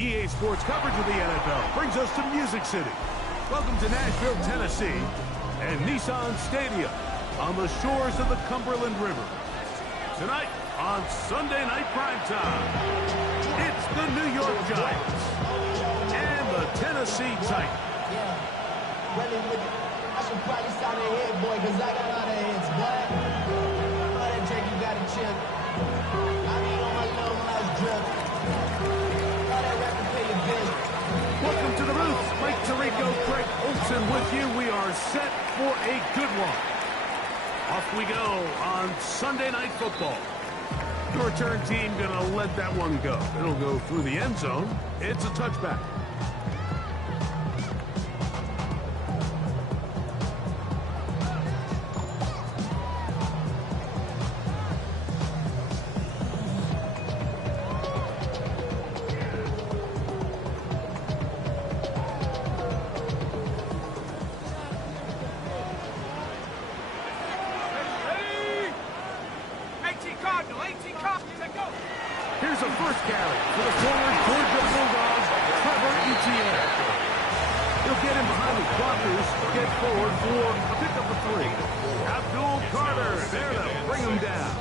EA Sports coverage of the NFL brings us to Music City. Welcome to Nashville, Tennessee, and Nissan Stadium on the shores of the Cumberland River. Tonight on Sunday Night Primetime, it's the New York Giants and the Tennessee Titans. I should probably start a head, boy, because I got a lot of heads, boy. All that drink you got to chill. I mean, on my little mouse drip. All that rap and pay your bills. Welcome to the booth. Mike Tirico, Craig Olsen with you. We are set for a good one. Off we go on Sunday Night Football. The return team going to let that one go. It'll go through the end zone. It's a touchback. Here's a first carry for the former Georgia Bulldogs, Trevor Etienne. He'll get in behind the blockers, get forward for a pickup of 3. Abdul Carter there to bring him down.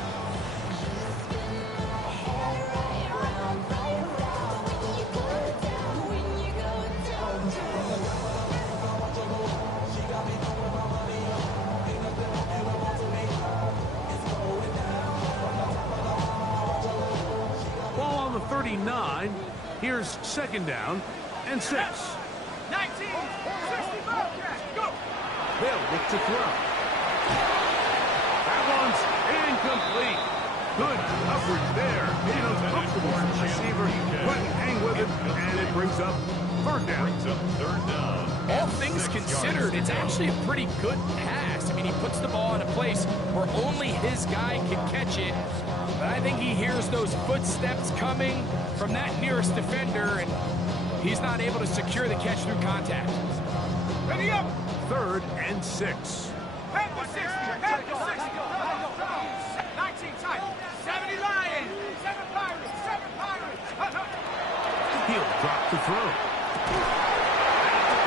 Ball on the 39. Here's second down and 6. 1965, go! They'll look to throw. That one's incomplete. Good coverage there. He looks comfortable as a receiver. Couldn't hang with it, and it brings up third down. All things considered, it's actually a pretty good pass. I mean, he puts the ball in a place where only his guy can catch it. But I think he hears those footsteps coming from that nearest defender, and he's not able to secure the catch through contact. Ready up! Third and 6. Head to 60, head to 60. 19 tight, 70 Lions, 7 Pirates, 7 Pirates. He'll drop the throw.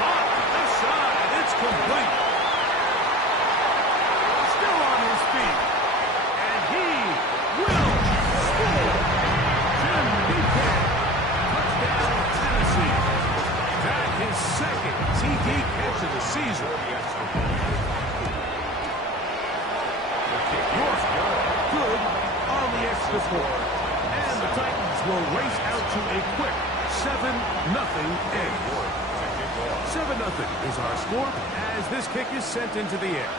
Off the side, it's complete. Still on his feet. And he will score. Jim Beacon. Touchdown, Tennessee. That his second TD catch of the season. York good on the extra point. And the Titans will race out to a quick 7-0 end. 7-0 is our score as this kick is sent into the air.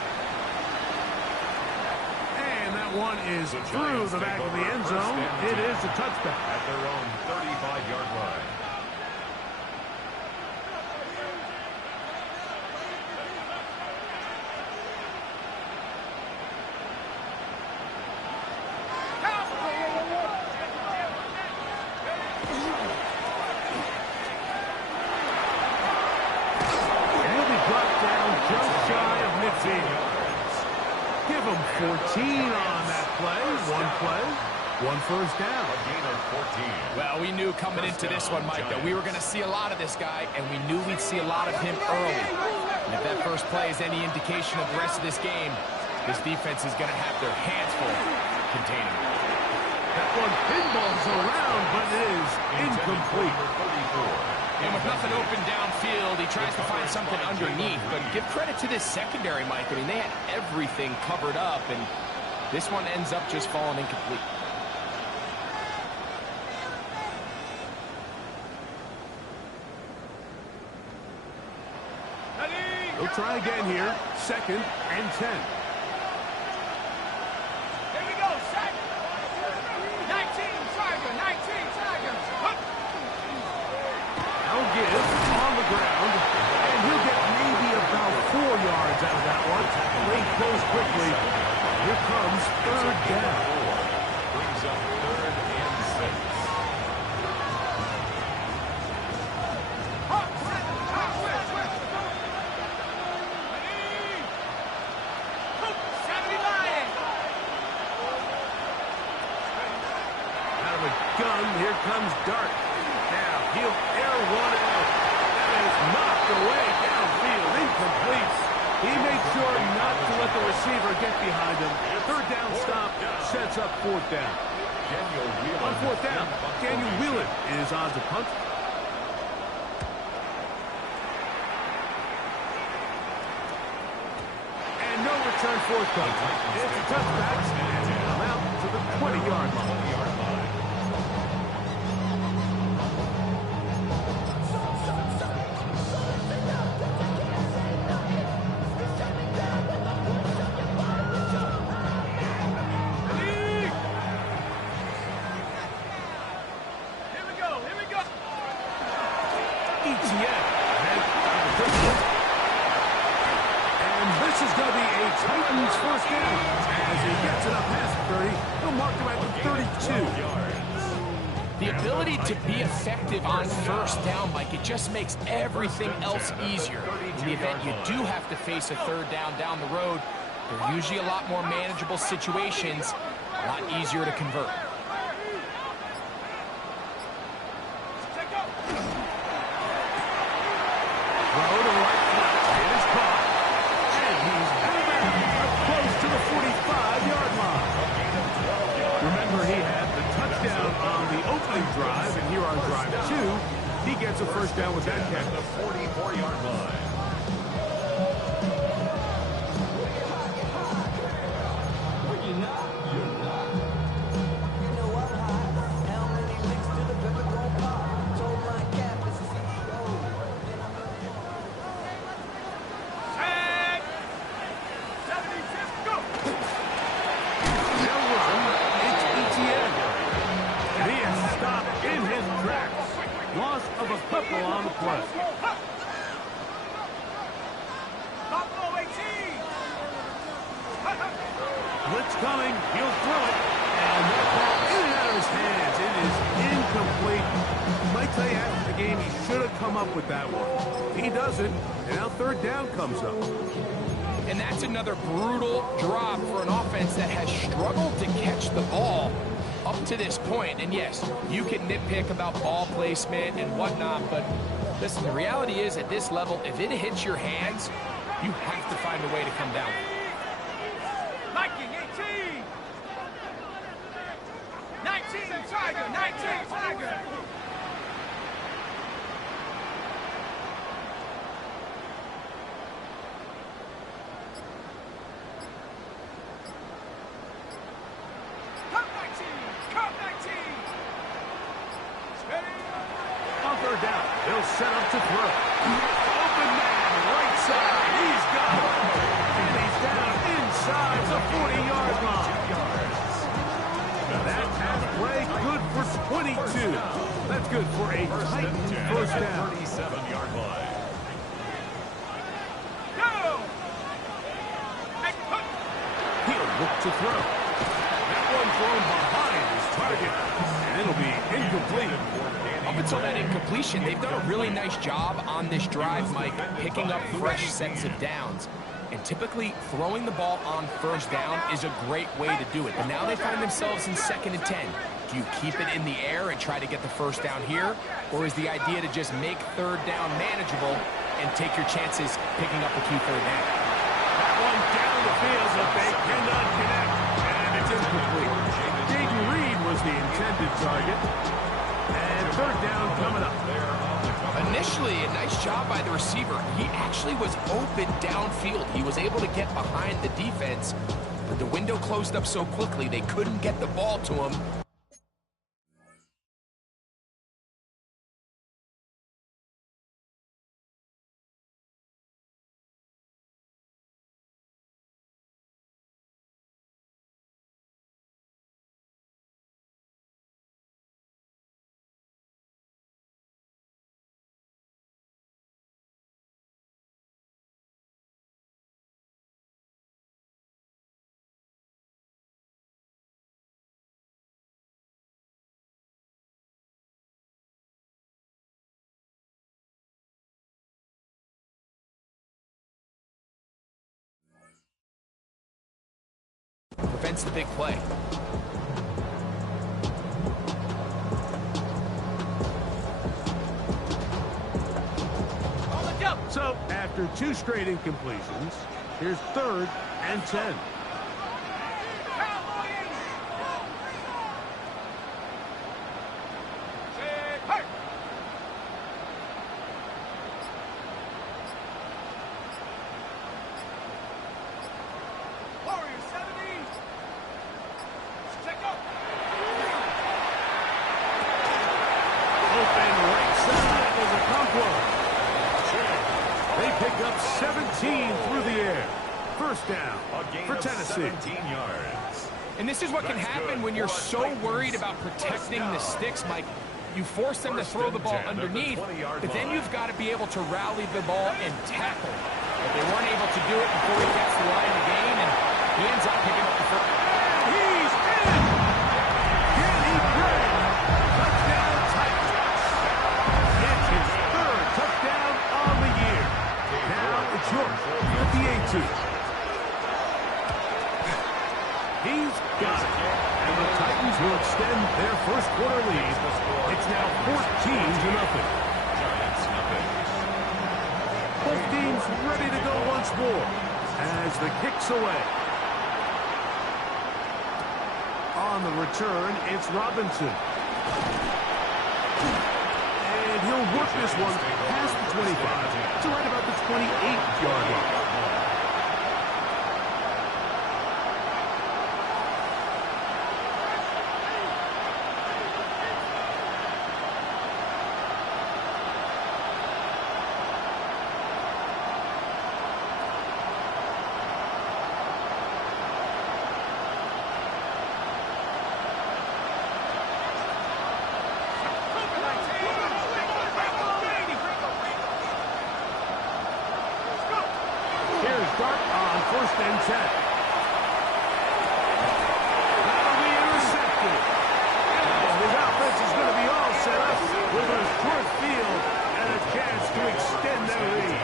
And that one is through the back of the end zone. It is a touchback. At their own 35-yard line. Give him 14 on that play. One first down. A gain of 14. Well, we knew coming into this one, Mike, that we were going to see a lot of this guy, and we knew we'd see a lot of him early. And if that first play is any indication of the rest of this game, this defense is going to have their hands full containing him. That one pinballs around, but it is incomplete. And with nothing open downfield, he tries to find something underneath. But give credit to this secondary, Mike. I mean, they had everything covered up, and this one ends up just falling incomplete. They'll try again here. Second and 10. Here we go, set. 19 Tiger, 19 Tiger. They'll give on the ground, and he'll get maybe about 4 yards out of that one. Lane goes quickly. Here comes third down. Brings up 3rd and 6. Gun, here comes Dart. Now, He'll air one out. That is knocked away downfield, incomplete. He made sure not to let the receiver get behind him. Third down stop sets up fourth down. On fourth down, Daniel Whelan is on to punt. And no return forthcoming. It's a touchback, and they come out to the 20-yard line. Titans first down as he gets it up past 30. He'll mark him at the 32. The ability to be effective on first down, Mike, it just makes everything else easier. In the event you do have to face a third down the road, they're usually a lot more manageable situations, a lot easier to convert. Drive, and here on drive 2, he gets a first down with that catch. The 44-yard line. Of a couple on the play. Buffalo 18. Blitz coming. He'll throw it. And that ball in and out of his hands. It is incomplete. Might tell you after the game he should have come up with that one. He doesn't. And now third down comes up. And that's another brutal drop for an offense that has struggled to catch the ball up to this point. And yes, you can nitpick about ball placement and whatnot, but listen, the reality is at this level, if it hits your hands, you have to find a way to come down. Mikey, 18. 19, Tiger, 19, Tiger. Down. He'll set up to throw. Open man, right side. He's got it. And he's down inside the 40-yard line. That pass play good for 22. That's good for a tight first down. 37-yard line. Go! He'll look to throw. That one thrown behind his target. And it'll be incomplete. Up until that incompletion, they've done a really nice job on this drive, Mike, picking up fresh sets of downs. And typically, throwing the ball on first down is a great way to do it. But now they find themselves in 2nd and 10. Do you keep it in the air and try to get the first down here? Or is the idea to just make third down manageable and take your chances picking up a key third down? That one down the field, but they cannot connect. And it's incomplete. Jaden Reed was the intended target. And third down coming up. Initially, a nice job by the receiver. He actually was open downfield. He was able to get behind the defense, but the window closed up so quickly they couldn't get the ball to him. Prevents the big play. So, after 2 straight incompletions, here's 3rd and 10. They pick up 17 through the air. First down for Tennessee. 17 yards. And this is what can happen when you're so worried about protecting the sticks, Mike. You force them to throw the ball underneath, but then you've got to be able to rally the ball and tackle. But they weren't able to do it before he gets the line of the game, and he ends up picking up the first. He's in! Can he break? Touchdown Titans. It's his 3rd touchdown on the year. Now it's York at the 18. He's got it. And the Titans will extend their first quarter lead. It's now 14-0. Giants nothing. Both teams ready to go once more as the kick's away. On the return, it's Robinson. And he'll work this one past the 25 to right about the 28-yard line. Start on 1st and 10. That'll be intercepted. And his offense is going to be all set up with a short field and a chance to extend their lead.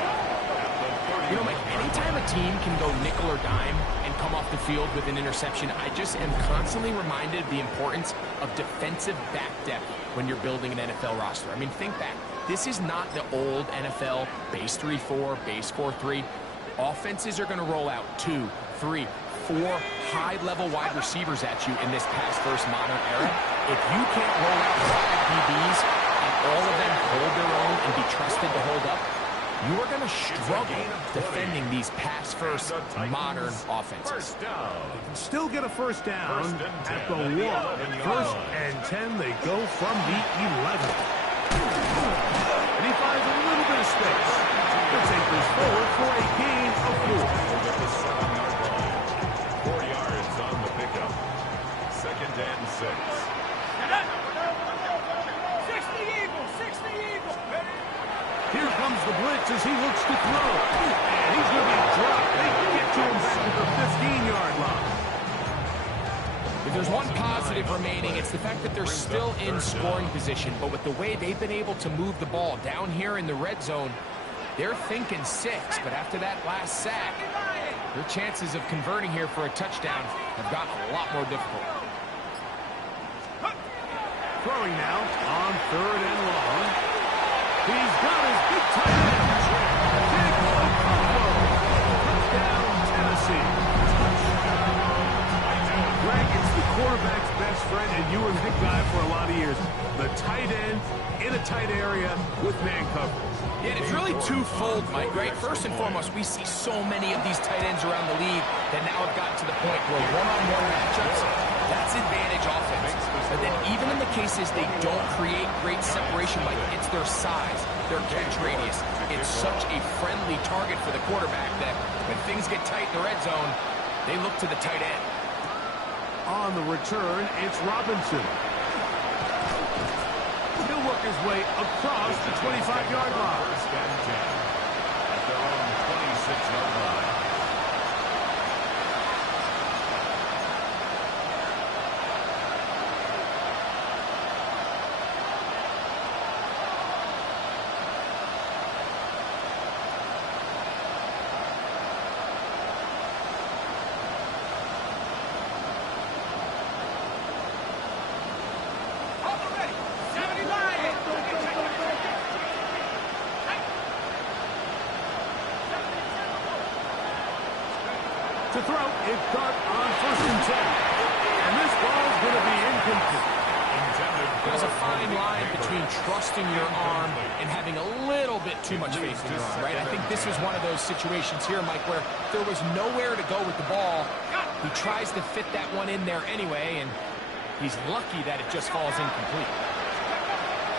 You know, Mike, anytime a team can go nickel or dime and come off the field with an interception, I just am constantly reminded of the importance of defensive back depth when you're building an NFL roster. I mean, think back. This is not the old NFL base 3-4, base 4-3. Offenses are going to roll out 2, 3, 4 high-level wide receivers at you in this pass-first modern era. If you can't roll out 5 DBs and all of them hold their own and be trusted to hold up, you are going to struggle defending these pass-first modern offenses. First down. Still get a first down at the 1. 1st and 10, they go from the 11. And he finds a little bit of space. They'll take this forward for a gain of 4. At the 7-yard line. 4 yards on the pickup. 2nd and 6. 60 Eagles, 60 Eagles. Here comes the blitz as he looks to throw. And he's going to be dropped. They get to him back at the 15-yard line. If there's one positive remaining, it's the fact that they're still in scoring position. But with the way they've been able to move the ball down here in the red zone, they're thinking 6. But after that last sack, their chances of converting here for a touchdown have gotten a lot more difficult. Throwing now on 3rd and long. He's got his big tight end. Big Okonkwo. Touchdown, Tennessee. Greg, it's the quarterback's best friend, and you were that guy for a lot of years. The tight end in a tight area with man coverage. Yeah, and it's really twofold, Mike, right? First and foremost, we see so many of these tight ends around the league that now have gotten to the point where one-on-one matchups, that's advantage offense. But then even in the cases they don't create great separation, Mike, it's their size, their catch radius. It's such a friendly target for the quarterback that when things get tight in the red zone, they look to the tight end. On the return, it's Robinson. He'll work his way across the 25-yard line. 1st and 10. At their own 26-yard line. To throw, it's Dart on 1st and 10. And this ball is going to be incomplete. There's a fine line between trusting your arm and having a little bit too much faith in your arm, right? I think this is one of those situations here, Mike, where there was nowhere to go with the ball. He tries to fit that one in there anyway, and he's lucky that it just falls incomplete.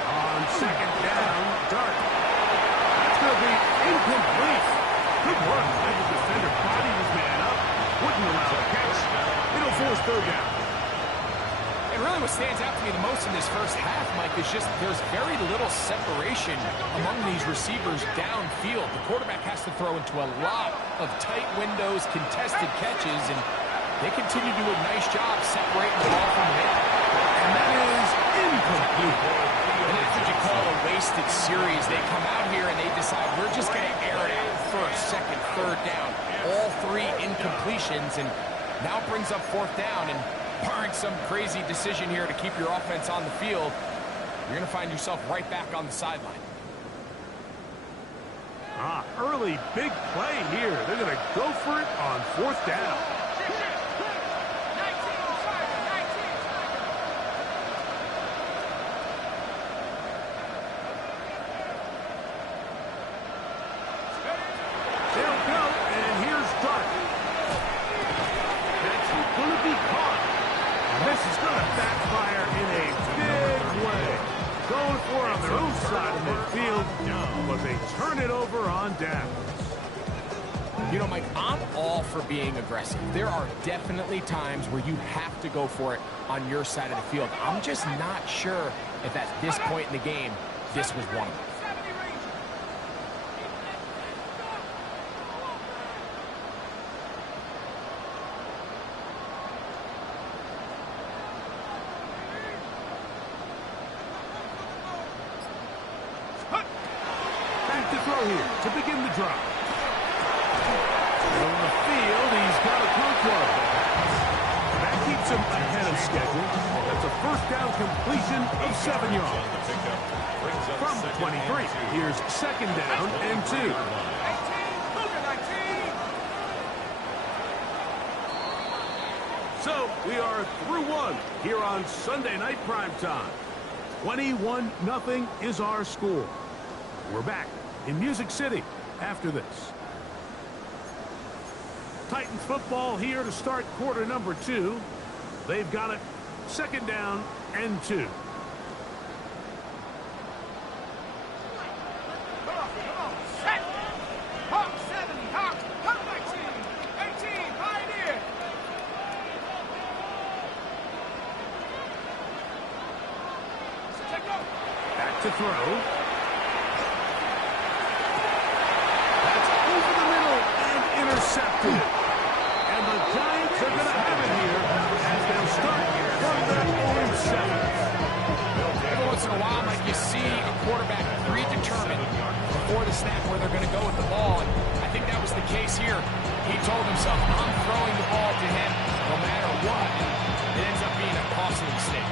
On 2nd down, Dart. That's going to be incomplete. Good work by the defender. Bodied his man up. Wouldn't allow the catch. It'll force 3rd down. And really what stands out to me the most in this first half, Mike, is just there's very little separation among these receivers downfield. The quarterback has to throw into a lot of tight windows, contested catches, and they continue to do a nice job separating the ball from the man. And that is incomplete. And that's what you call a wasted series. They come out here and they decide we're just going to air it out 1st, 2nd, 3rd down. All 3 incompletions, and now brings up 4th down, and barring some crazy decision here to keep your offense on the field, you're going to find yourself right back on the sideline. Early big play here. They're going to go for it on 4th down. They'll go, and here's Dart. That's going to be caught. And this is going to backfire in a big way. Going for it on their own side of midfield, but they turn it over on downs. You know, Mike, I'm all for being aggressive. There are definitely times where you have to go for it on your side of the field. I'm just not sure if at this point in the game, this was one of them. Back to throw here to begin the drive. On the field, he's got a control. That keeps him ahead of schedule. That's a 1st down completion of 7 yards. From 23, here's 2nd down and 2. So we are through 1 here on Sunday Night Primetime. 21-0 is our score. We're back in Music City after this. Titans football here to start quarter number 2. They've got it 2nd down and 2. Set. Hawk 70. Hawk 19. 18. Pioneer. Back to throw. That's over the middle and intercepted. And the Giants are going to have it here as they'll start from their own 7. Every once in a while, Mike, you see a quarterback predetermined before the snap where they're going to go with the ball. And I think that was the case here. He told himself, I'm throwing the ball to him no matter what. And it ends up being a costly mistake.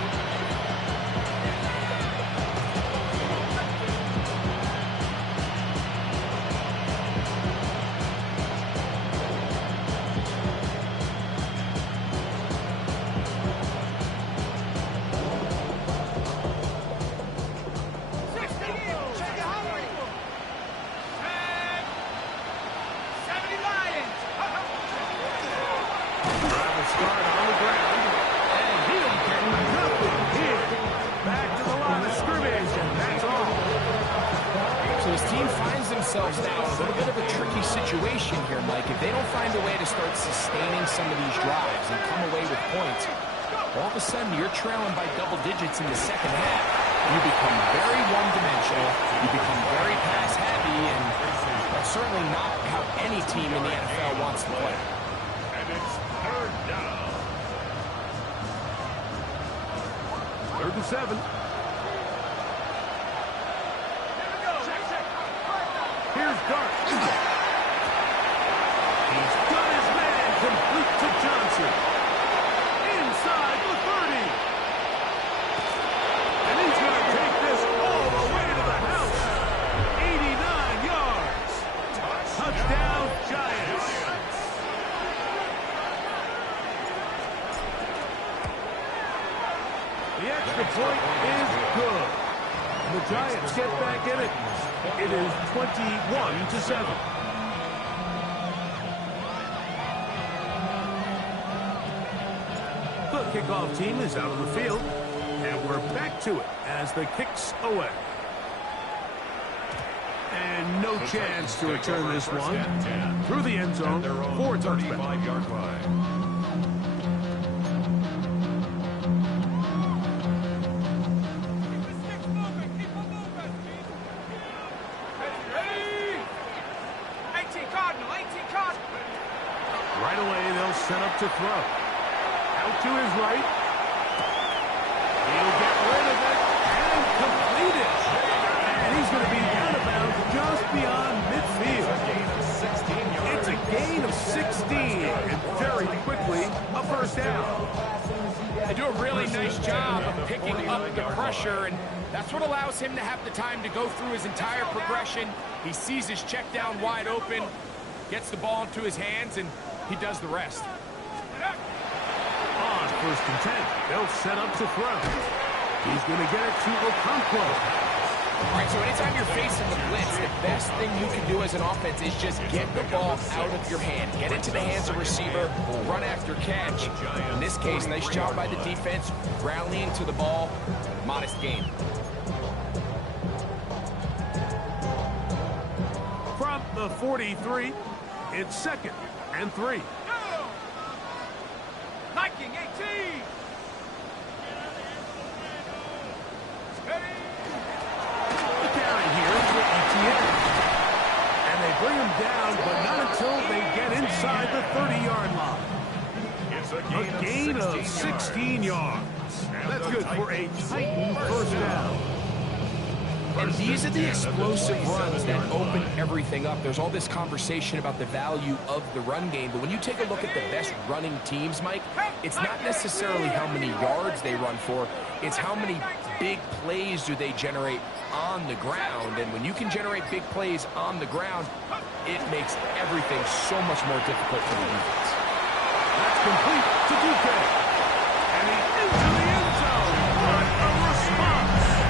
Themselves now in a little bit of a tricky situation here, Mike. If they don't find a way to start sustaining some of these drives and come away with points, all of a sudden you're trailing by double digits in the 2nd half. You become very one-dimensional, you become very pass-heavy, and that's certainly not how any team in the NFL wants to play. And it's 3rd down. 3rd and 7. Here's Dart. He's got his man complete to Johnson. Inside the 30. And he's going to take this all the way to the house. 89 yards. Touchdown, Giants. The extra point is good. And the Giants get back in it. It is 21-7. The kickoff team is out on the field, and we're back to it as the kick's away. And no chance to return this one through the end zone for a touchback. 35-yard line. Right away, they'll set up to throw. Out to his right. He'll get rid of it and complete it. And he's going to be out of bounds just beyond midfield. It's a gain of 16, and very quickly, a first down. They do a really nice job of picking up the pressure, and that's what allows him to have the time to go through his entire progression. He sees his check down wide open, gets the ball into his hands, and he does the rest. On 1st and 10, they'll set up to throw. He's going to get it to Okonkwo. All right, so anytime you're facing the blitz, the best thing you can do as an offense is just get the ball out of your hand. Get into the hands of the receiver, run after catch. In this case, nice job by the defense, rallying to the ball. Modest gain. From the 43, it's 2nd and 3. Liking 18. The carry here is for ETN. And they bring him down, but not until they get inside the 30-yard line. It's A gain of 16 yards. That's good for a Titan first down. And these are the explosive runs that open everything up. There's all this conversation about the value of the run game, but when you take a look at the best running teams, Mike, it's not necessarily how many yards they run for, it's how many big plays do they generate on the ground. And when you can generate big plays on the ground, it makes everything so much more difficult for the defense. That's complete to Duque. And he's into the end zone. What a response.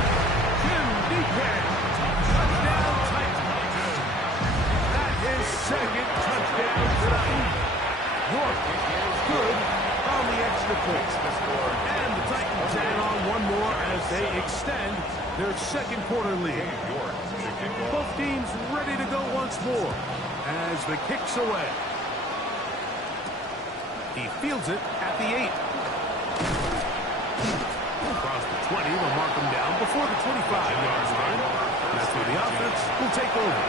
Touchdown Titans. That is 2nd touchdown tonight. York good on the extra point. And the Titans add on one more as they extend their 2nd quarter lead. Both teams ready to go once more as the kick's away. He fields it at the 8. Across the 20, they'll mark him down before the 25-yard line. That's where the offense will take over.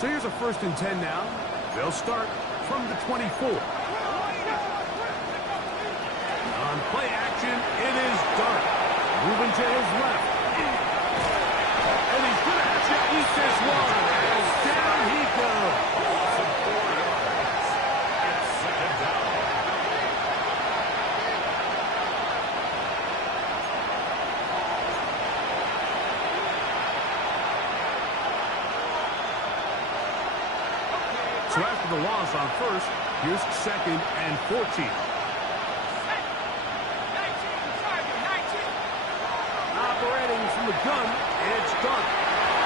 So here's a 1st and 10 now. They'll start from the 24. On play action, it is Dart. Moving to his left. And he's going to have to eat this one. And down he goes. Awesome 4 yards. It's 2nd down. So after the loss on 1st, here's 2nd and 14. Operating from the gun, it's Dart.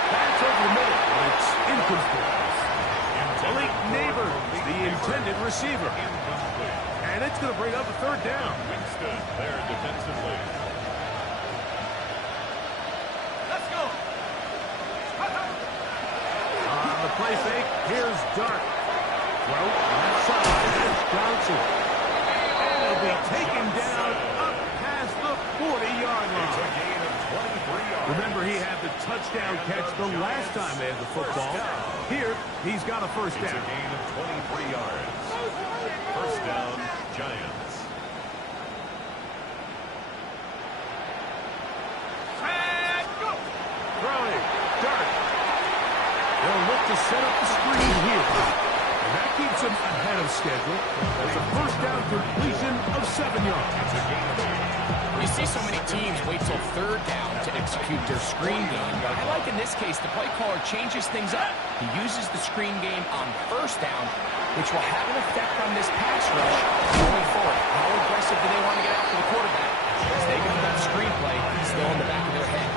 Pass over the middle, but it's incomplete. Malik Neighbors, the intended receiver. And it's going to bring up a 3rd down. Winston there defensively. Let's go. On the play fake, here's Dart. Throw left side, that's Johnson. And he'll be taken down up past the 40-yard line. It's a gain of 23 yards. Remember, he had the touchdown catch the last time they had the football. Here, he's got a first It's down. a gain of 23 yards. First down, Giants. And go. Throwing, Dart. They'll look to set up the screen here. schedule. That's a first down completion of 7 yards. You see so many teams wait till third down to execute their screen game, but I like in this case the play caller changes things up. He uses the screen game on first down, which will have an effect on this pass rush going forward. How aggressive do they want to get after the quarterback? As they go to that screen play, still in the back of their head.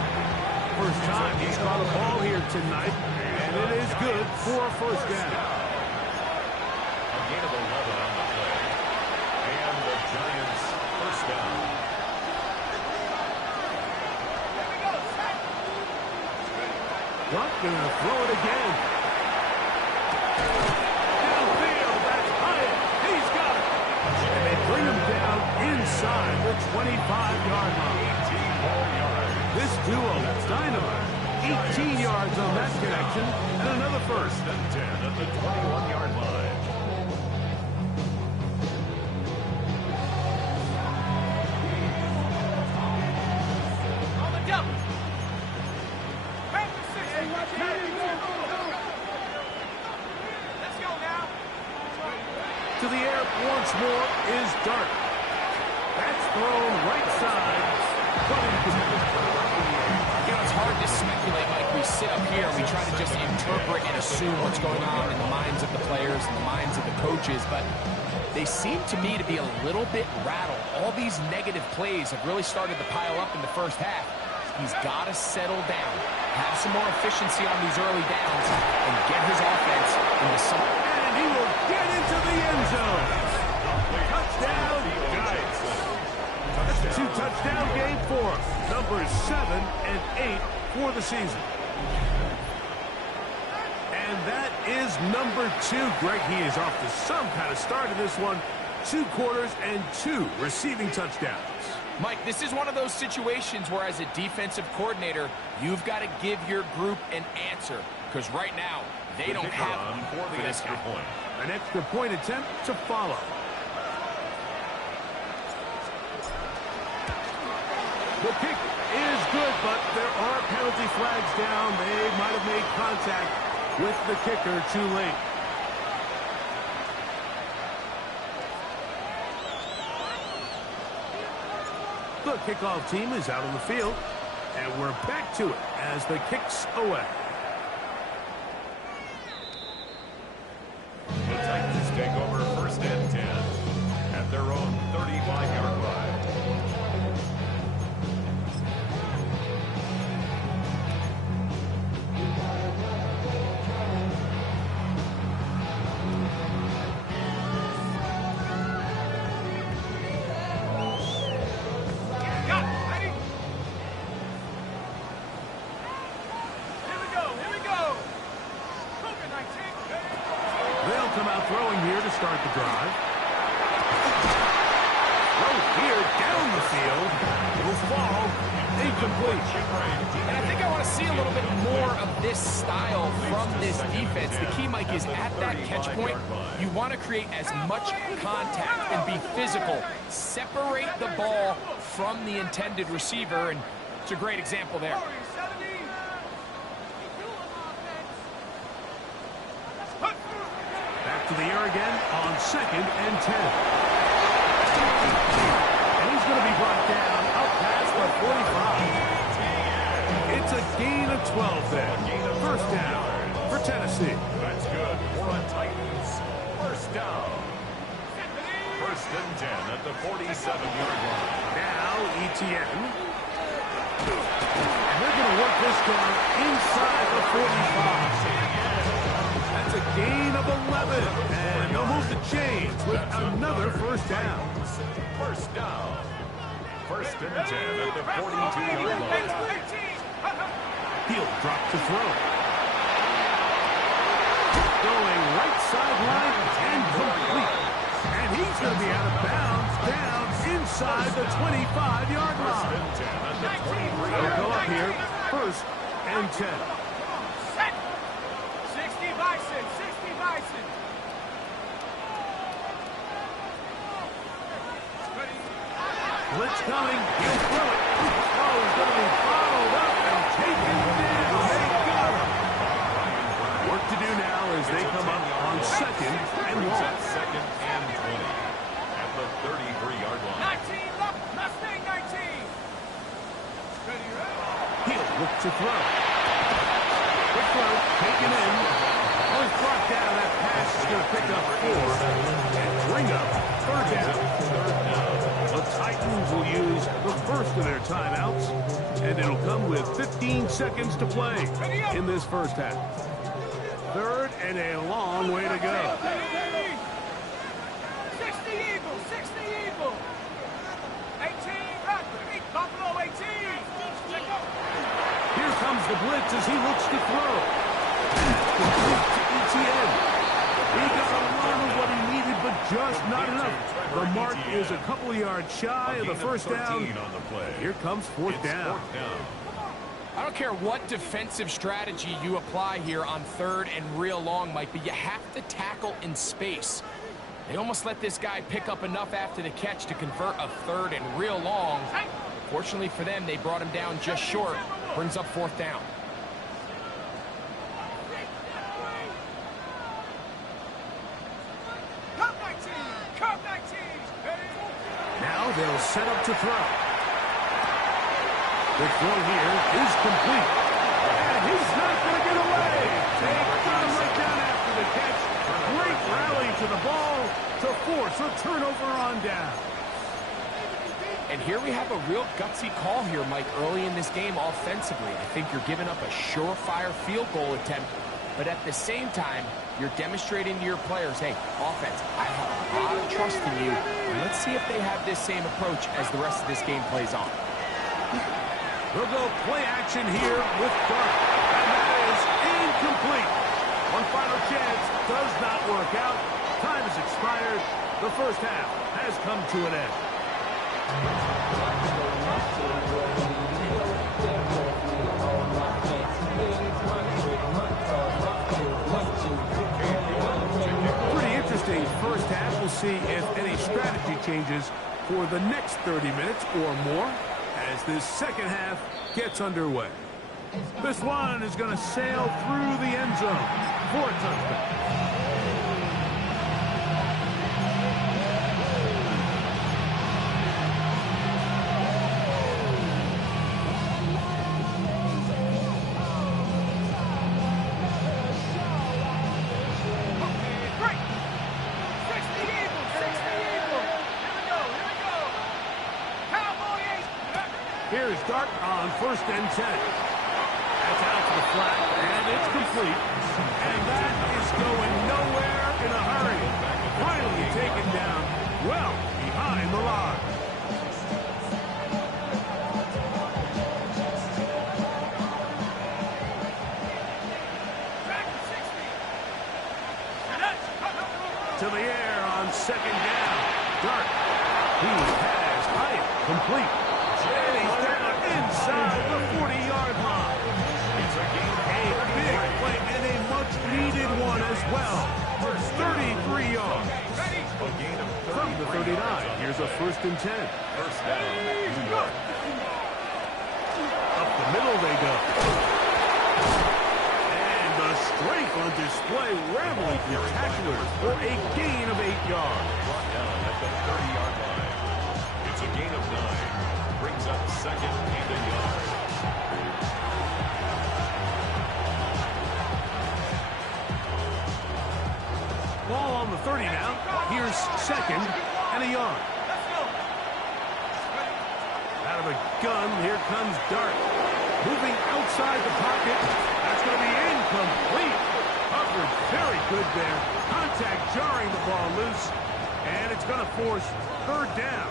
First time he's caught a ball here tonight, and it is good for a first down. A gain of 11 on the play. And the Giants first down. Luck gonna throw it again. Downfield, that's Hyatt. He's got it. And they bring him down inside the 25-yard line. 18 more yards. This duo, dynamite. 18 yards on that connection, and another first. First and 10 at the 21-yard line. On the double. Back to 60. Let's go now. To the air once more is Dart. That's thrown right side. But You know, it's hard to speculate like we sit up here and we try to just interpret and assume what's going on in the minds of the players and the minds of the coaches, but they seem to me to be a little bit rattled. All these negative plays have really started to pile up in the first half. He's got to settle down, have some more efficiency on these early downs, and get his offense into some... and he will get into the end zone. Touchdown, Giants. That's a 2-touchdown game for him. Numbers 7 and 8 for the season. And that is number 2. Greg, he is off to some kind of start in this one. 2 quarters and 2 receiving touchdowns. Mike, this is one of those situations where as a defensive coordinator, you've got to give your group an answer. Because right now, they don't have one for this guy. An extra point attempt to follow. The kick is good, but there are penalty flags down. They might have made contact with the kicker too late. The kickoff team is out on the field, and we're back to it as the kick's away. The Titans take over first and 10 at their own 35-yard line. Got it. Ready? Here we go. Here we go. COVID-19. They'll come out throwing here to start the drive. Throw here down the field. Will fall. Incomplete. And I think I want to see a little bit more of this style from this defense. The key, Mike, is at that catch point, you want to create as much contact and be physical. Separate the ball from the intended receiver, and it's a great example there. 70. Back to the air again on 2nd and 10. And he's going to be brought down up past the 45. It's a gain of 12 there. First down for Tennessee. That's good for a Titans first down. First and 10 at the 47-yard line. Now ETN. And they're going to work this down inside the 45. That's a gain of 11. And they'll move the chains with another first down. First down. First and 10 at the 42-yard line. He'll drop to throw. Going right sideline and complete. And he's going to be out of bounds down inside the 25-yard line. They'll go up here, first and 10. 60 Bison. 60 Bison. Blitz coming. He'll throw it. Oh, he's going to be followed up and taken down. They got him. Work to do now as they come up on 2nd and 1. Second 33-yard line. 19 left. Mustang 19. Ready, ready. He'll look to throw. The throw taken in. Oh, he's brought down. That pass is going to pick up 4 and bring up third down. The Titans will use the first of their timeouts, and it'll come with 15 seconds to play in this first half. Third and a long way to go. 60 Eagles, 60 Eagles. 18 Buffalo, Buffalo 18. Check up. Here comes the blitz as he looks to throw. Complete to ETN. He got a lot of what he needed, but just not enough. The mark is a couple of yards shy of the first down. Here comes fourth down. I don't care what defensive strategy you apply here on third and real long, Mike, but you have to tackle in space. They almost let this guy pick up enough after the catch to convert a third and real long. Fortunately for them, they brought him down just short. Brings up fourth down. Now they'll set up to throw. The throw here is complete. And he's not going to get away. They got him right down after the catch. Great rally to the ball to force a turnover on down. And here we have a real gutsy call here, Mike, early in this game offensively. I think you're giving up a surefire field goal attempt, but at the same time, you're demonstrating to your players, hey, offense, I have a lot of trust in you. And let's see if they have this same approach as the rest of this game plays on. They'll go play action here with Dart. And that is incomplete. One final chance does not work out. Time has expired. The first half has come to an end. Pretty interesting first half. We'll see if any strategy changes for the next 30 minutes or more as this second half gets underway. This one is going to sail through the end zone for a touchdown. Here's Dart on 1st and 10. That's out to the flat, and it's complete. And that is going nowhere in a hurry. Finally taken down well behind the line. To the air on 2nd down. Dart. He has height complete. And he's down inside the 40-yard line. It's a big play and a much-needed one as well. 33 yards. From the 39, here's a 1st and 10. First down, New York. Up the middle they go. And the strength on display, rambling through tacklers for a gain of 8 yards. Brought down at the 30-yard line. It's a gain of 9. Brings up 2nd and a yard. Ball on the 30 now. Here's 2nd and a yard. Out of a gun, here comes Dart. Moving outside the pocket. That's going to be incomplete. Covered very good there. Contact jarring the ball loose. And it's going to force 3rd down.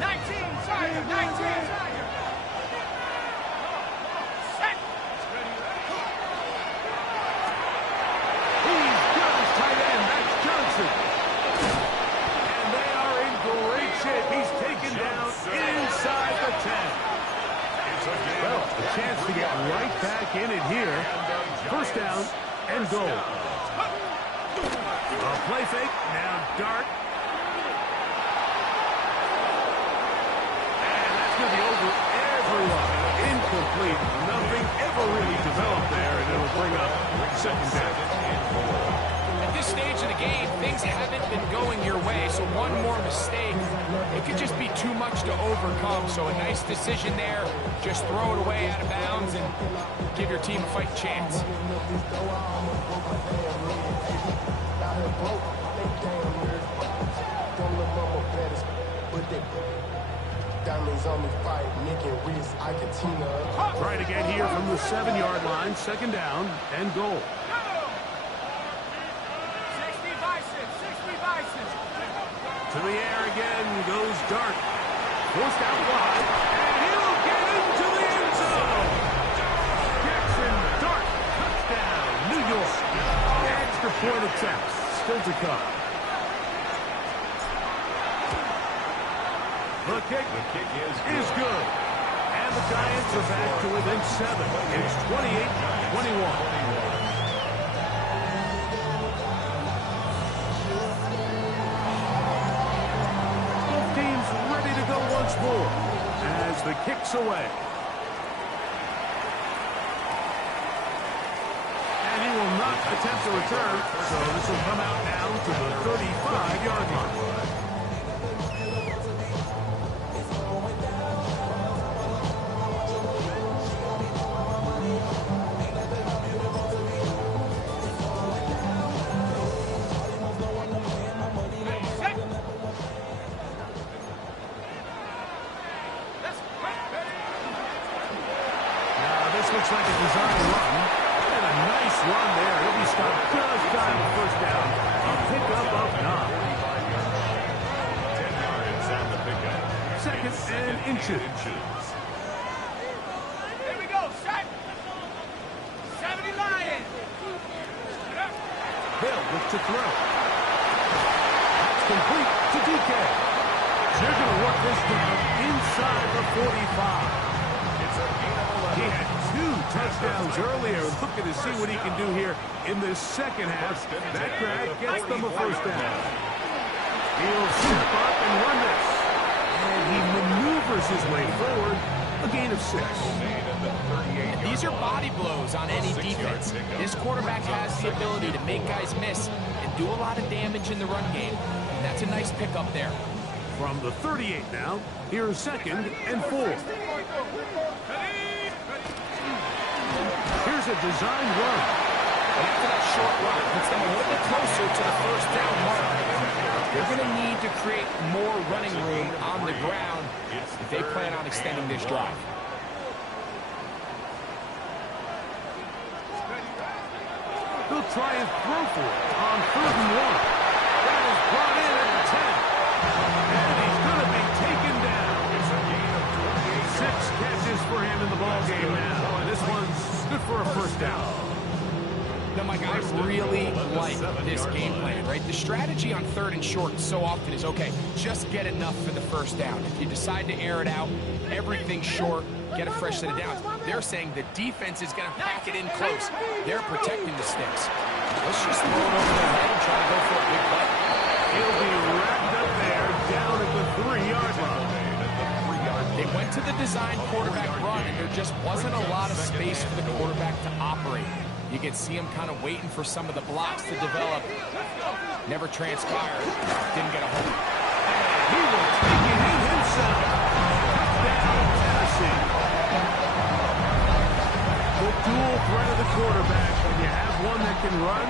19, Tiger, 19, Tiger. Set. He's got his tight end. That's Johnson. And they are in great shape. He's taken down inside the 10. Well, a chance to get right back in it here. 1st down and goal. A play fake. Now Dart. To be over everyone. Incomplete. Nothing ever really developed there, and it'll bring up 2nd down. At this stage of the game, things things haven't been going your way, so one more mistake, it could just be too much to overcome. So a nice decision there. Just throw it away out of bounds and give your team a fighting chance. Try to get here from the 7-yard line, second down and goal. 60 Bison, 60 Bison. To the air again goes Dart. Forced out wide, and he'll get into the end zone. Jackson Dart, touchdown, New York. Extra point attempt, still to come. The kick is good. And the Giants are back to within 7. It's 28-21. Both teams ready to go once more as the kick's away. And he will not attempt to return, so this will come out now to the 35-yard line. Looks like a design run. And a nice run there. He'll be stopped just shy of the first down. A pickup of 9. 10 yards on the pickup. Second and inches. Here we go, set. 70 Lions. Hill looks to throw. That's complete to DK. They're going to work this down inside the 45. He had 2 touchdowns earlier. Looking to see what he can do here in this second half. That grab gets them a first down. He'll step up and run this. And he maneuvers his way forward. A gain of 6. And these are body blows on any defense. This quarterback has the ability to make guys miss and do a lot of damage in the run game. And that's a nice pickup there. From the 38 now, here's second and 4. Here's a design run. And after that short run, it puts them a little bit closer to the first down mark. They're going to need to create more running room on the ground if they plan on extending this drive. They'll try and throw for it on 3rd and 1. That is brought in at the 10. And he's going to be taken down. 6 catches for him in the ballgame now. And this one's good for a first down. Now, Mike, I really like this game plan, right? The strategy on 3rd and short so often is, okay, just get enough for the first down. If you decide to air it out, everything short, get a fresh set of downs. They're saying the defense is going to pack it in close. They're protecting the sticks. Let's just throw it over their head and try to go for a big play. He'll be wrapped up there down at the 3-yard line. They went to the design quarterback run, and there just wasn't a lot of space for the quarterback to operate. You can see him kind of waiting for some of the blocks to develop. Never transpired. Didn't get a hold. He will take it in himself. Touchdown, Tennessee. The dual threat of the quarterback. When you have one that can run,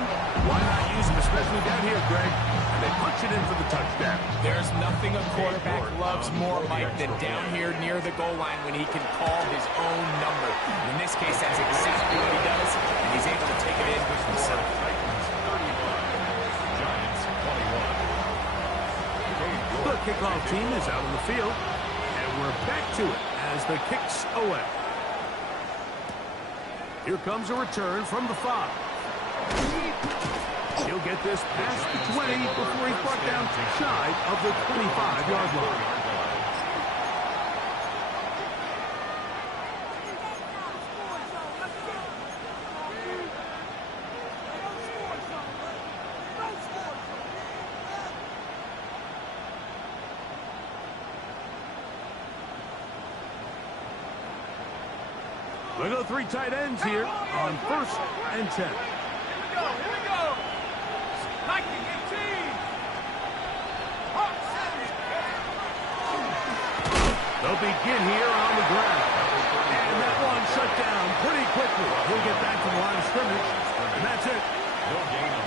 why not use him, especially down here, Greg? And they punch it in for the touchdown. There's nothing a quarterback loves more, Mike, than down here near the goal line when he can call his own number. In this case, that's exactly what he does, and he's able to take it in himself. The kickoff team is out on the field, and we're back to it as the kick's away. Here comes a return from the 5. He'll get this past the 20 before he's brought down shy of the 25-yard line. They go 3 tight ends here on 1st and 10. Here we go, here we go. 19, 18. They'll begin here on the ground. And that one shut down pretty quickly. He'll get back to the line of scrimmage, and that's it.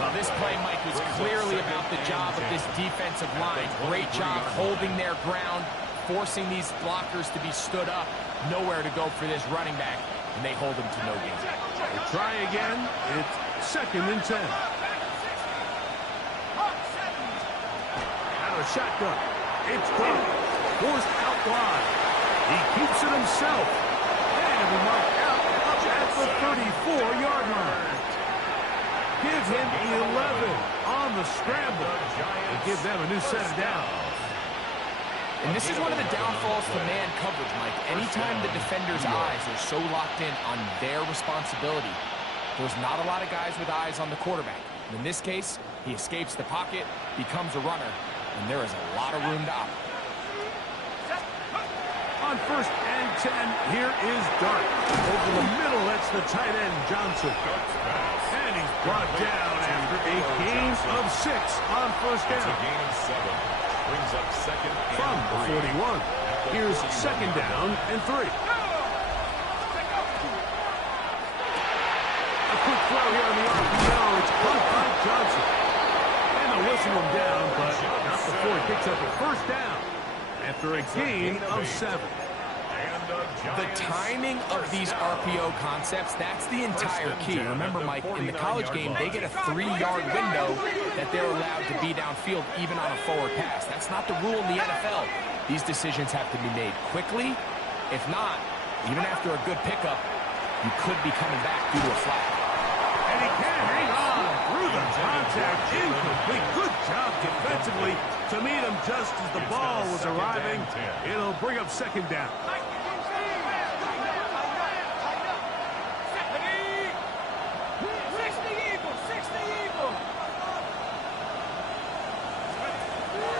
Well, this play, Mike, was clearly about the job of this defensive line. Great job holding their ground, forcing these blockers to be stood up. Nowhere to go for this running back, and they hold him to no gain. They try again. It's 2nd and 10. Out of shotgun. It's done. Forced out wide. He keeps it himself. And he'll be marked out up at the 34-yard line. Give him 11 on the scramble. And give them a new set of downs. And this is one of the downfalls to man coverage, Mike. Anytime the defender's eyes are so locked in on their responsibility, there's not a lot of guys with eyes on the quarterback. And in this case, he escapes the pocket, becomes a runner, and there is a lot of room to operate. On 1st and 10, here is Dart. Over the middle, that's the tight end, Johnson. And he's brought down after a gain of 6 on 1st down. It's a gain of 7. Brings up 2nd From and the 41. Here's 2nd down and 3. A quick throw here on the RPO. It's caught by Johnson. And they'll whistle him down, but not before he picks up a 1st down after a gain of 7. The timing of these RPO concepts, that's the entire key. Remember, Mike, in the college game, they get a 3-yard window that they're allowed to be downfield even on a forward pass. That's not the rule in the NFL. These decisions have to be made quickly. If not, even after a good pickup, you could be coming back due to a flag. And he can't hang on through the contact. Incomplete. Good job defensively to meet him just as the ball was arriving. It'll bring up 2nd down.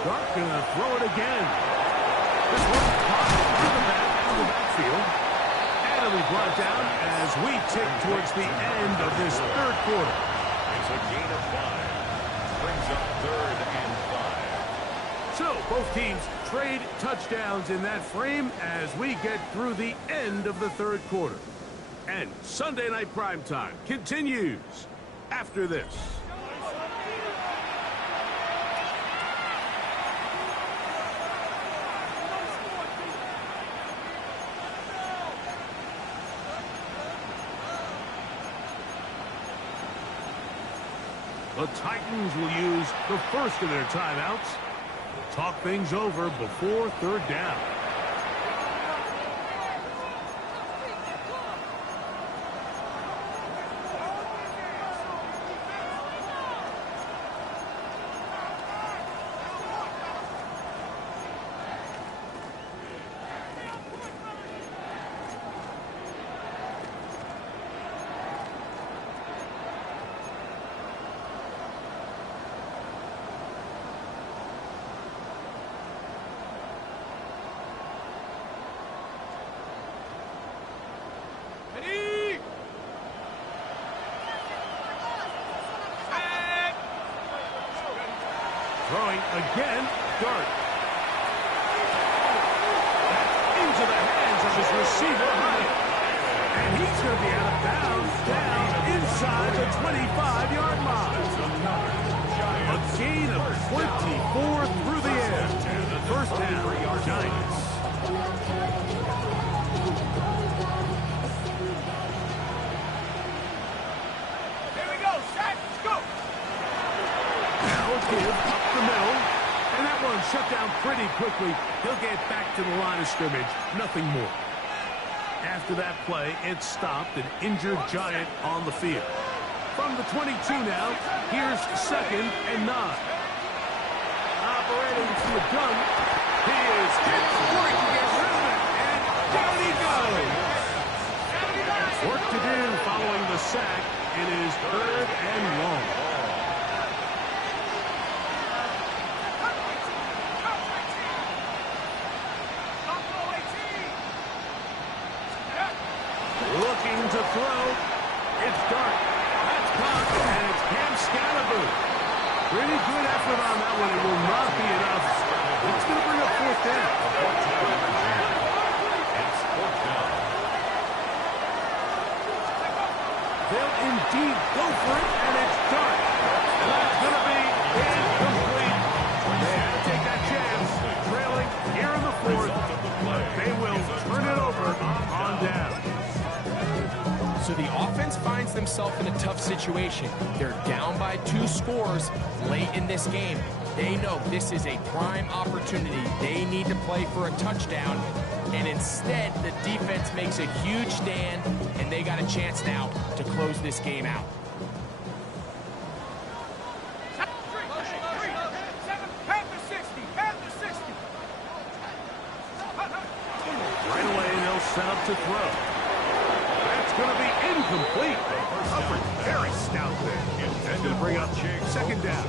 Dart gonna throw it again. This one caught in the backfield. And it'll be brought down as we tick towards the end of this 3rd quarter. It's a gain of 5. Brings up 3rd and 5. So both teams trade touchdowns in that frame as we get through the end of the 3rd quarter. And Sunday Night Primetime continues after this. The Titans will use the first of their timeouts. Talk things over before 3rd down. Throwing again, Dart. That's into the hands of his receiver, Hyatt. And he's going to be out of bounds down inside the 25-yard line. A gain of 24 through the air. 1st down, Giants. Here we go, set, go! Now a give up the middle. And that one shut down pretty quickly. He'll get back to the line of scrimmage. Nothing more. After that play, it stopped an injured Giant on the field. From the 22 now, here's 2nd and 9. Operating from the gun. He is hit. Work to get rid of it. And down he goes. Work to do following the sack. It is 3rd and long. Looking to throw. It's Dart. That's caught, and it's Cam Scalaboo. Pretty good effort on that one. It will not be enough. It's going to bring up 4th down. They'll indeed go for it, and it's done. And that's going to be incomplete. They had to take that chance, trailing here in the fourth, but they will turn it over on down. So the offense finds themselves in a tough situation. They're down by 2 scores late in this game. They know this is a prime opportunity. They need to play for a touchdown, and instead the defense makes a huge stand, and they got a chance now to close this game out. Right away, they'll set up to throw. That's going to be incomplete. Coverage very stout there. That's going to bring up second down.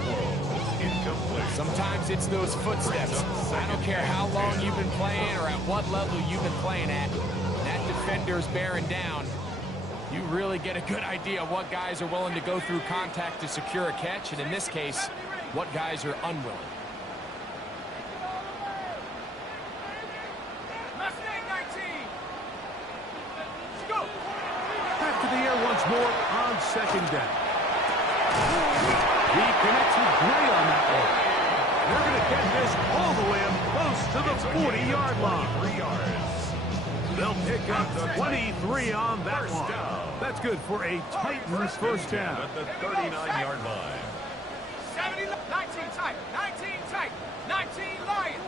Incomplete. Sometimes it's those footsteps. I don't care how long you've been playing or at what level you've been playing at. That defender's bearing down. You really get a good idea of what guys are willing to go through contact to secure a catch, and in this case, what guys are unwilling. Back to the air once more on second down. He connects with Gray on that one. They're going to get this all the way up close to the 40-yard line. 3 yards. They'll pick up 23 on that one. That's good for a Titans first down. At the 39-yard line. 19 tight, 19 tight, 19 Lions.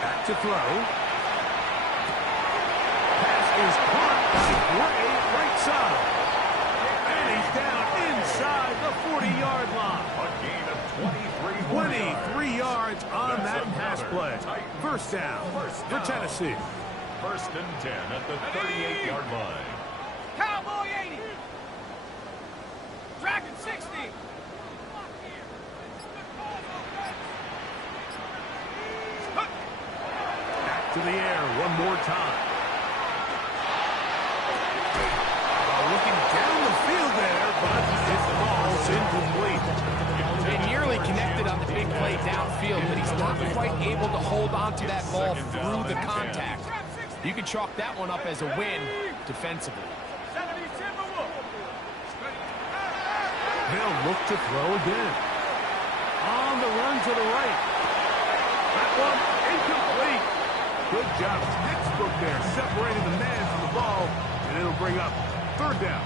Back to throw. Pass is caught by Gray, right side. And he's down inside the 40-yard line. A gain of 23 yards on that pass play. First down for Tennessee. First and 10 at the 38-yard line. Cowboy 80. Dragon 60. Back to the air one more time. Looking down the field there, but it falls incomplete. They nearly connected on the big play downfield, but he's not quite able to hold on to that ball through the contact. You can chalk that one up as a win defensively. They'll look to throw again. On the run to the right. That one incomplete. Good job. Textbook there, separating the man from the ball, and it'll bring up third down.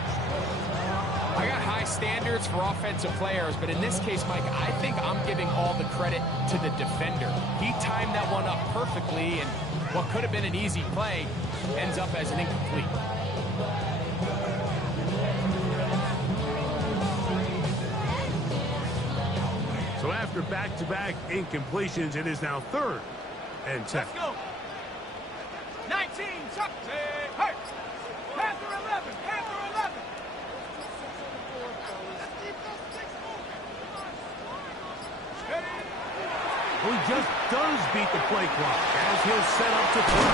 I got high standards for offensive players, but in this case, Mike, I think I'm giving all the credit to the defender. He timed that one up perfectly, and what could have been an easy play ends up as an incomplete. So after back-to-back incompletions, it is now third and 10. Let's go. 19, tuck, hey. Panther 11, Panther 11. He just does beat the play clock as he'll set up to throw.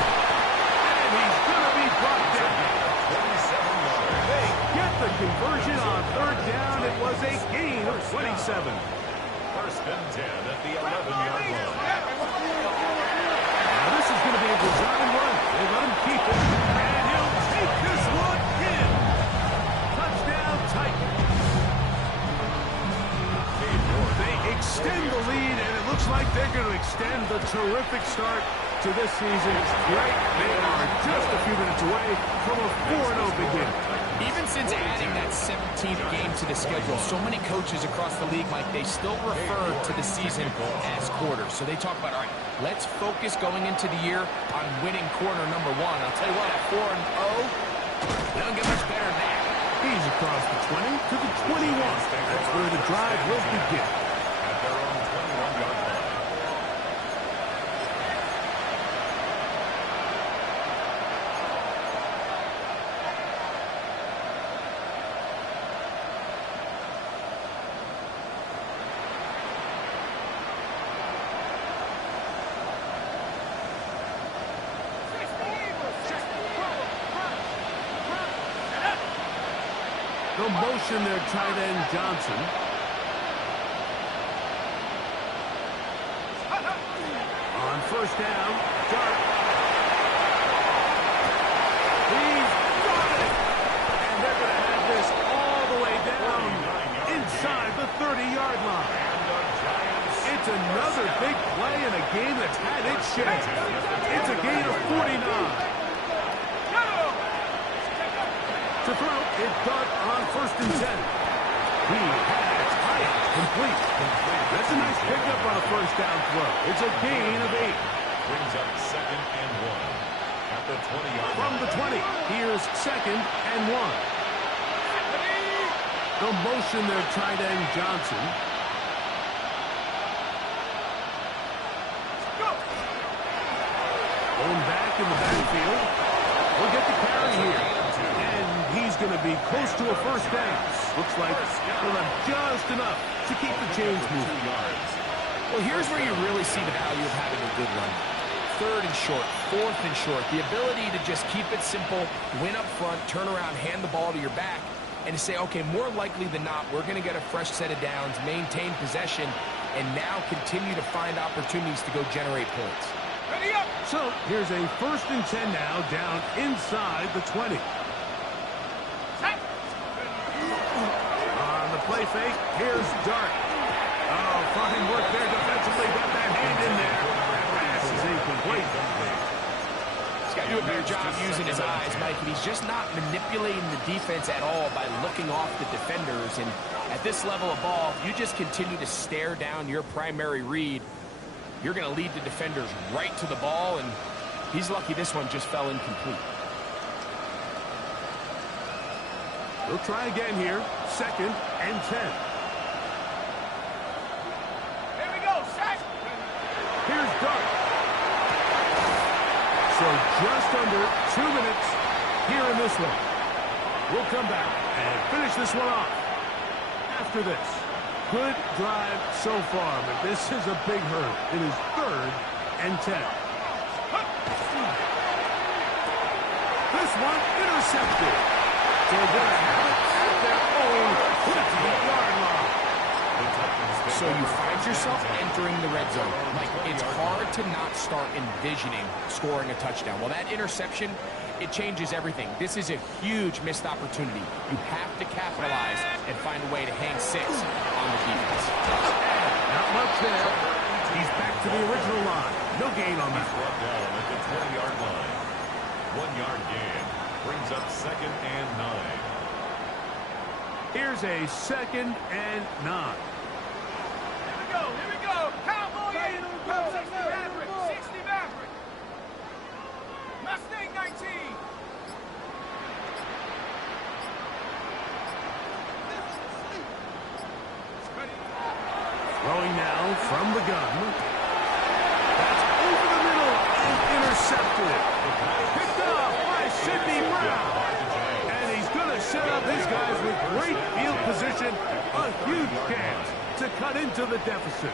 And he's going to be brought down. 27 yards. They get the conversion on third down. It was a gain of 27. First and 10 at the 11-yard line. Now this is going to be a design run. They let him keep it. And he'll take this one in. Touchdown, Titans. They extend the lead, and it looks like they're going to extend the terrific start to this season. Right, they are just a few minutes away from a 4-0 beginning. Even since adding that 17th game to the schedule, so many coaches across the league, Mike, they still refer to the season as quarters. So they talk about, all right, let's focus going into the year on winning quarter number 1. I'll tell you what, at 4-0, they don't get much better than that. He's across the 20 to the 21. That's where the drive will begin. At their own 21-yard line. They'll motion their tight end, Johnson. On first down. Dart. He's got it. And they're going to have this all the way down inside the 30-yard line. It's another big play in a game that's had its share. It's a gain of 49. To throw, it's Dart on 1st and 10. He has Hyatt complete. That's a nice pickup on a first down throw. It's a gain of 8. Brings up 2nd and 1 at the 20-yard line. From the 20, here's 2nd and 1. The motion there, tight end Johnson. Going back in the backfield. We'll get the carry here. And he's going to be close to a first down. Looks like he'll have just enough to keep the chains moving. Well, here's where you really see the value of having a good run. 3rd and short, 4th and short. The ability to just keep it simple, win up front, turn around, hand the ball to your back, and to say, okay, more likely than not, we're going to get a fresh set of downs, maintain possession, and now continue to find opportunities to go generate points. Ready up! So here's a 1st and 10 now, down inside the 20. On the play fake, here's Dart. Oh, fine work there defensively. Got that hand in there. That pass is incomplete. He's got to do a better job using his eyes, Mike, and he's just not manipulating the defense at all by looking off the defenders. And at this level of ball, if you just continue to stare down your primary read, you're going to lead the defenders right to the ball, and he's lucky this one just fell incomplete. We'll try again here. 2nd and 10. Here we go, set! Here's Dart. So just under 2 minutes here in this one. We'll come back and finish this one off after this. Good drive so far, but this is a big hurt. It is 3rd and 10. This one intercepted. So they're going to have it at their own 50-yard line. So you find yourself entering the red zone. Like, it's hard to not start envisioning scoring a touchdown. Well, that interception, it changes everything. This is a huge missed opportunity. You have to capitalize and find a way to hang 6 on the defense. Not much there. He's back to the original line. No gain on that. Brought down at the 20-yard line. 1-yard gain. Brings up 2nd and 9. Here's a 2nd and 9. Here we go. Cowboy in. 60 Maverick. 60 Maverick. Mustang 19. Throwing now from the gun. That's over the middle and intercepted. Picked off by Sidney Brown. And he's going to set up his guys with great field position. A huge chance to cut into the deficit.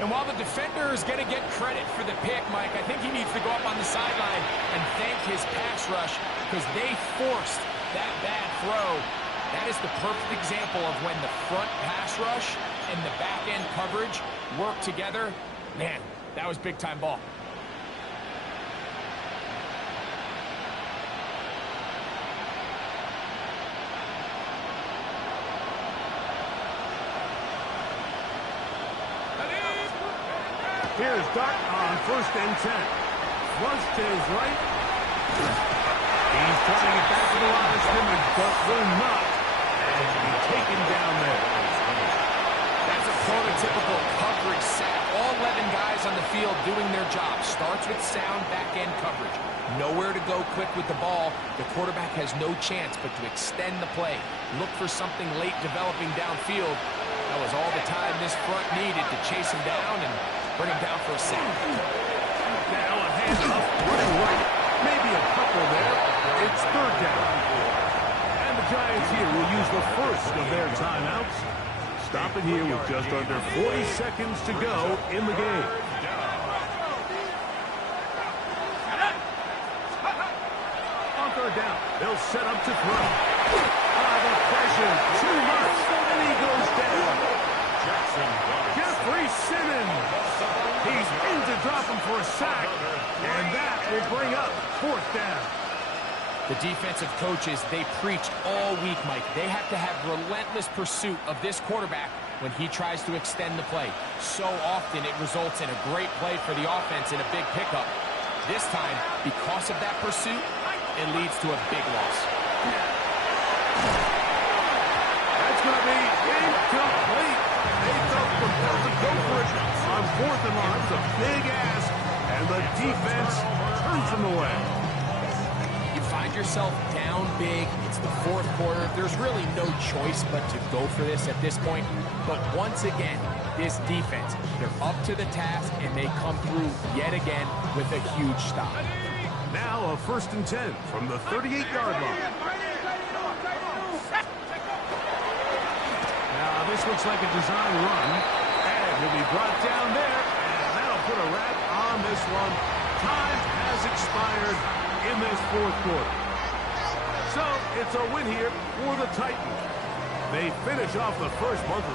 And while the defender is going to get credit for the pick, Mike, I think he needs to go up on the sideline and thank his pass rush because they forced that bad throw. That is the perfect example of when the front pass rush and the back-end coverage work together. Man, that was big-time ball. Here's Dart on 1st and 10. Flush to his right. He's trying it back to the line of scrimmage, but will not. And be taken down there. That's a prototypical coverage sack. All 11 guys on the field doing their job. Starts with sound back-end coverage. Nowhere to go quick with the ball. The quarterback has no chance but to extend the play. Look for something late developing downfield. That was all the time this front needed to chase him down and bring him down for a sack. Now a handoff, running right. Maybe a couple there. It's 3rd down. And the Giants here will use the first of their timeouts. Stop it here with just under 40 seconds to go in the game. On 3rd down, they'll set up to throw. The pressure, too much, and he goes down. Jackson. Free Simmons. He's in to drop him for a sack. And that will bring up 4th down. The defensive coaches, they preach all week, Mike. They have to have relentless pursuit of this quarterback when he tries to extend the play. So often it results in a great play for the offense and a big pickup. This time, because of that pursuit, it leads to a big loss. That's going to be incomplete. They felt compelled to go for it on 4th and long. It was a big ask, and the defense turns them away. You find yourself down big. It's the 4th quarter. There's really no choice but to go for this at this point. But once again, this defense, they're up to the task, and they come through yet again with a huge stop. Now a 1st and 10 from the 38-yard line. Now this looks like a design run, and he'll be brought down there, and that'll put a wrap on this one. Time has expired in this 4th quarter. So it's a win here for the Titans. They finish off the first month of